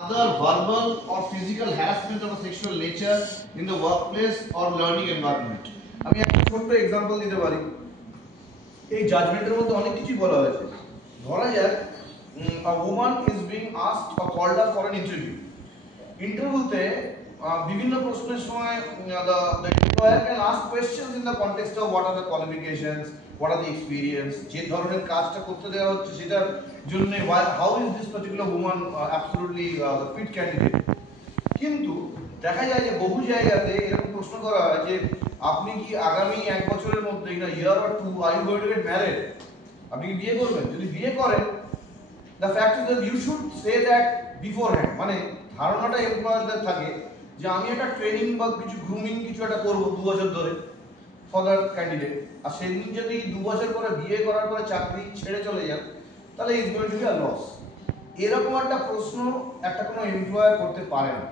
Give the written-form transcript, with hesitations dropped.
other verbal or physical harassment of a sexual nature in the workplace or learning environment. আমি একটা ছোট্ট example দিতে পারি। এই জাজমেন্টের মধ্যে অনেক কিছুই বলা হয়েছে। ধরা যাক a woman is being asked or called up for an interview. ইন্টারভিউতে বিভিন্ন প্রশ্নের সময় the employer can ask questions in the context of what are the qualifications, what are the experience, যে ধরনের কাজটা করতে দেওয়া হচ্ছে সেটার জন্য how is this particular woman absolutely the fit candidate. কিন্তু দেখা যায় যে বহু জায়গাতে এরকম প্রশ্ন করা হয় যে আপনি কি আগামী এক বছরের মধ্যে না year or two are you going to get married, আপনি কি বিয়ে করবেন? যদি বিয়ে করেন the fact is that you should say that beforehand, মানে ধারণাটা এমপ্লয়ারদের থাকে যে আমি একটা ট্রেনিং বা কিছু গ্রুমিং কিছু একটা করব 2 বছর ধরে ফর দ্য ক্যান্ডিডেট, আর সেদিন যদি 2 বছর পরে বিয়ে করার পরে চাকরি ছেড়ে চলে যান তাহলে is going to be a loss. এরকম একটা প্রশ্ন একটা কোনো এমপ্লয়ার করতে পারে না।